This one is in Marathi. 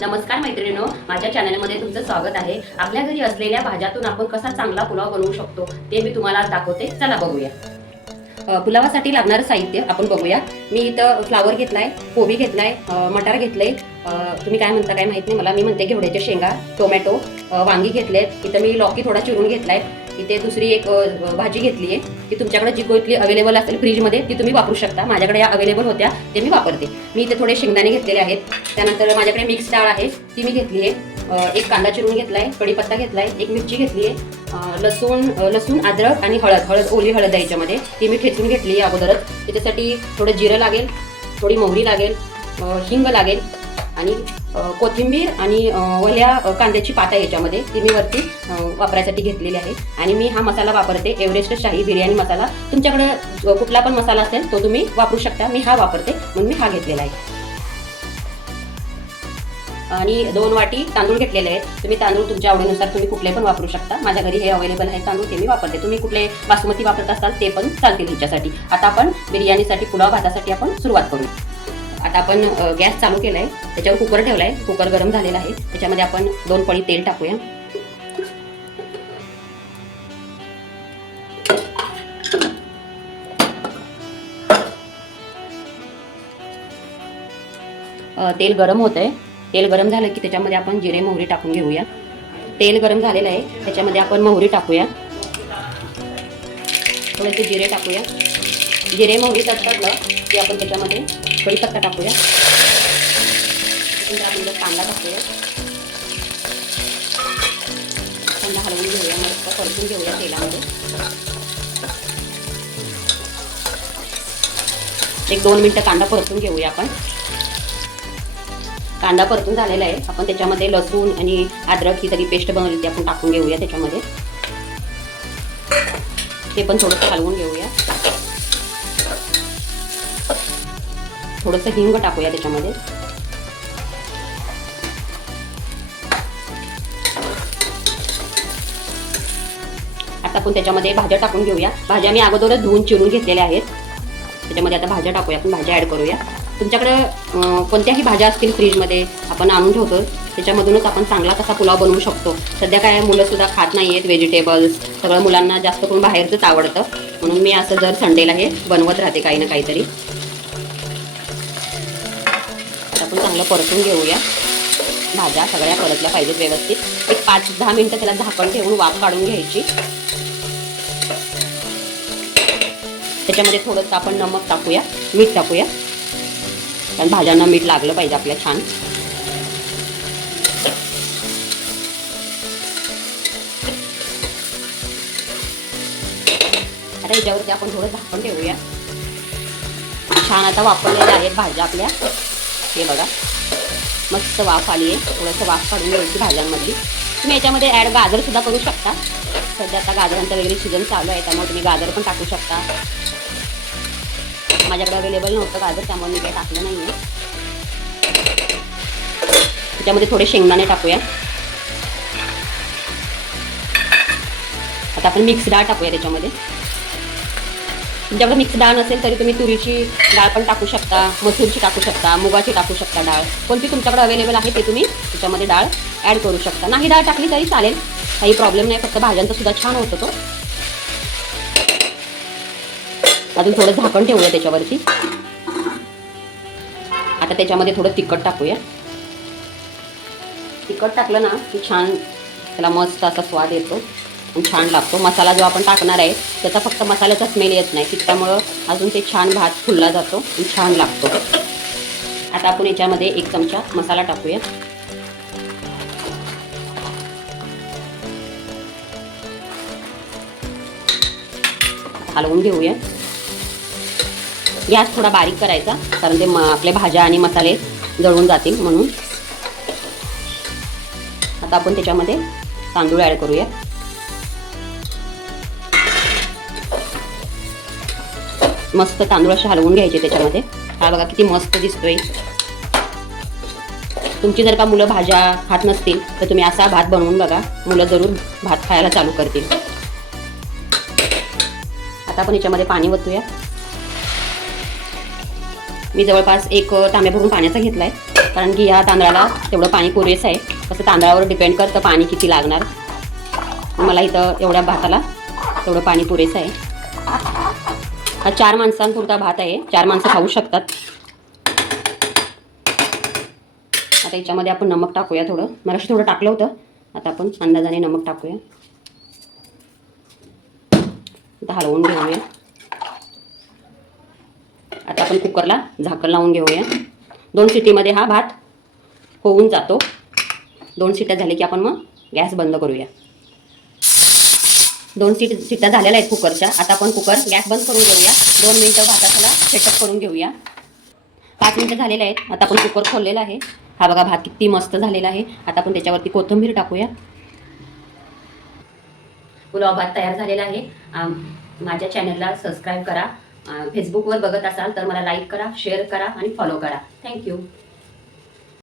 नमस्कार मैत्रिणींनो माझ्या चॅनलमध्ये तुमचं स्वागत आहे. आपल्या घरी असलेल्या भाज्यातून आपण कसा चांगला पुलाव बनवू शकतो ते मी तुम्हाला आज दाखवते. चला बघूया. पुलावासाठी लागणारं साहित्य आपण बघूया. मी इथं फ्लावर घेतलाय कोबी घेतलाय मटार घेतलंय. तुम्ही काय म्हणता काय माहीत नाही. मला मी म्हणते घेवड्याच्या शेंगा टोमॅटो वांगी घेतलेत. इथं मी लॉकी थोडा चिरून घेतलाय. इथे दुसरी एक भाजी घेतली आहे. ती तुमच्याकडे जी कोणती अवेलेबल असेल फ्रीजमध्ये ती तुम्ही वापरू शकता. माझ्याकडे या अवेलेबल होत्या ते मी वापरते. मी इथे थोडे शेंगदाणे घेतलेले आहेत. त्यानंतर माझ्याकडे मिक्स डाळ आहे ती मी घेतली आहे. एक कांदा चिरून घेतला आहे कढीपत्ता आहे एक मिरची घेतली आहे. लसूण लसूण अद्रक आणि हळद हळद ओली हळद आहे याच्यामध्ये. ती मी ठेचून घेतली आहे अगोदरच. त्याच्यासाठी थोडं जिरं लागेल थोडी मोहरी लागेल हिंग लागेल आणि कोथिंबीर आणि वह्या वल्या कांद्याची पात आहे याच्यामध्ये ती मी वरती वापरायसाठी घेतलेली आहे. आणि मी हा मसाला वापरते एव्हरेस्ट शाही बिर्याणी मसाला. तुमच्याकडे कुठला पण मसाला असेल तो तुम्ही वापरू शकता. मी हा वापरते म्हणून मी हा घेतलेला आहे. आणि दोन वाटी तांदूळ घेतलेले आहेत. तुम्ही तांदूळ तुमच्या आवडीनुसार तुम्ही कुठले पण वापरू शकता. माझ्या घरी हे अवेलेबल आहे तांदूळ ते मी वापरते. तुम्ही कुठले बासमती वापरत असाल ते पण चालतील ह्याच्यासाठी आता आपण बिर्याणीसाठी पुलाव भातासाठी आपण सुरुवात करू. आता आपण गॅस चालू केला आहे त्याच्यावर कुकर ठेवला आहे कुकर गरम झालेला आहे. त्याच्यामध्ये आपण दोन पळी तेल टाकूया. तेल गरम होत आहे तेल गरम झालं की त्याच्यामध्ये आपण जिरे मोहरी टाकून घेऊया. तेल गरम झालेलं आहे. त्याच्यामध्ये आपण मोहरी टाकूया. थोडेसे जिरे टाकूया. जिरे मोहरी तडतडलं की आपण त्याच्यामध्ये कढीपत्ता टाकूया. कांदा टाकूया. कांदा हलवून घेऊया मस्त परतून घेऊया तेलामध्ये. एक दोन मिनटं कांदा परतून घेऊया आपण. कांदा परतून झालेला आहे. आपण त्याच्यामध्ये लसूण आणि अद्रक ही सगळी पेस्ट बनवली ती आपण टाकून घेऊया त्याच्यामध्ये. ते पण थोडंसं हलवून घेऊया. थोडंसं हिंग टाकूया त्याच्यामध्ये. आता आपण त्याच्यामध्ये भाज्या टाकून घेऊया. भाज्या मी अगोदरच धुवून चिरून घेतलेल्या आहेत. त्याच्यामध्ये आता भाज्या टाकूया आपण भाज्या ॲड करूया. तुमच्याकडे कोणत्याही भाज्या असतील फ्रीजमध्ये आपण आणून ठेवतो त्याच्यामधूनच आपण चांगला कसा पुलाव बनवू शकतो. सध्या काय मुलंसुद्धा खात नाही आहेत व्हेजिटेबल्स सगळं मुलांना जास्त करून बाहेरचंच आवडतं. म्हणून मी असं जर संडेला हे बनवत राहते काही ना काहीतरी. आपण चांगलं परतून घेऊया. भाज्या सगळ्या परतल्या पाहिजेत व्यवस्थित. एक पाच दहा मिनटं त्याला झाकण ठेवून वाफ काढून घ्यायची. त्याच्यामध्ये थोडंसं आपण नमक टाकूया मीठ टाकूया. कारण भाज्यांना मीठ लागलं पाहिजे आपल्या छान. आता याच्यावरती आपण थोडं झाकण ठेवूया. छान आता वापरलेल्या आहेत भाज्या आपल्या. हे बघा. मस्त वाफ आली आहे. थोडंसं वाफ काढून घ्यायची भाज्यांमधली. तुम्ही याच्यामध्ये ॲड गाजरसुद्धा करू शकता. सध्या आता गाजरांचा वगैरे सीझन चालू आहे त्यामुळे तुम्ही गाजर पण टाकू शकता. माझ्याकडे अवेलेबल नव्हतं गाजर त्यामुळे मी काही टाकलं नाही आहे त्याच्यामध्ये थोडे शेंगदाणे टाकूया. आता आपण मिक्स डाळ टाकूया त्याच्यामध्ये. म्हणजे तुमच्याकडे मिक्स डाळ नसेल तरी तुम्ही तुरीची डाळ पण टाकू शकता मसूरची टाकू शकता मुगाची टाकू शकता डाळ. कोणती तुमच्याकडे अवेलेबल आहे ते तुम्ही त्याच्यामध्ये डाळ ॲड करू शकता. नाही डाळ टाकली तरी चालेल काही प्रॉब्लेम नाही फक्त भाज्यांचा सुद्धा छान होतो तो. अजून थोडं झाकण ठेवूया त्याच्यावरती. आता त्याच्यामध्ये थोडं तिखट टाकूया. तिखट टाकलं ना की छान त्याला मस्त असा स्वाद येतो. छान लागतो. मसाला जो आपण टाकणार आहे त्याचा फक्त मसाल्याचा स्मेल येत नाही. तिखटामुळं अजून ते छान भात फुलला जातो छान लागतो. आता आपण याच्यामध्ये एक चमचा मसाला टाकूया. हलवून घेऊया. गॅस थोडा बारीक करायचा कारण ते म आपल्या भाज्या आणि मसाले जळून जातील म्हणून. आता आपण त्याच्यामध्ये तांदूळ ॲड करूया. मस्त तांदूळ असे हलवून घ्यायचे त्याच्यामध्ये. हा बघा किती मस्त दिसतोय. तुमची जर का मुलं भाज्या खात नसतील तर तुम्ही असा भात बनवून बघा. मुलं जरूर भात खायला चालू करतील. आता आपण याच्यामध्ये पाणी ओतूया. मी जवळपास एक तांब्या भरून पाण्याचा आहे कारण की ह्या तांदळाला तेवढं पाणी पुरेसं आहे. तसं तांदळावर डिपेंड करतं पाणी किती लागणार. मला इथं एवढ्या भाताला तेवढं पाणी पुरेसं आहे. हा चार माणसांपुरता भात आहे. चार माणसं खाऊ शकतात. आता याच्यामध्ये आपण नमक टाकूया थोडं. मराठी थोडं टाकलं होतं. आता आपण अंदाजाने नमक टाकूया. आता हलवून घेऊया. आता आपण कुकरला झाकण लावून घेऊया. दोन सिटीमध्ये हा भात होऊन जातो. दोन सिट्या झाले की आपण मग गॅस बंद करूया. दोन सीट सीटा झालेल्या आहेत कुकरच्या. आता आपण कुकर गॅस बंद करून घेऊया. दोन मिनटं भाताला सेटअप करून घेऊया. पाच मिनटं झालेले आहेत. आता आपण कुकर खोललेला आहे. हा बघा भात किती मस्त झालेला आहे. आता आपण त्याच्यावरती कोथिंबीर टाकूया. पुलाव भात तयार झालेला आहे. माझ्या चॅनलला सबस्क्राईब करा. फेसबुकवर बघत असाल तर मला लाईक करा शेअर करा आणि फॉलो करा. थँक्यू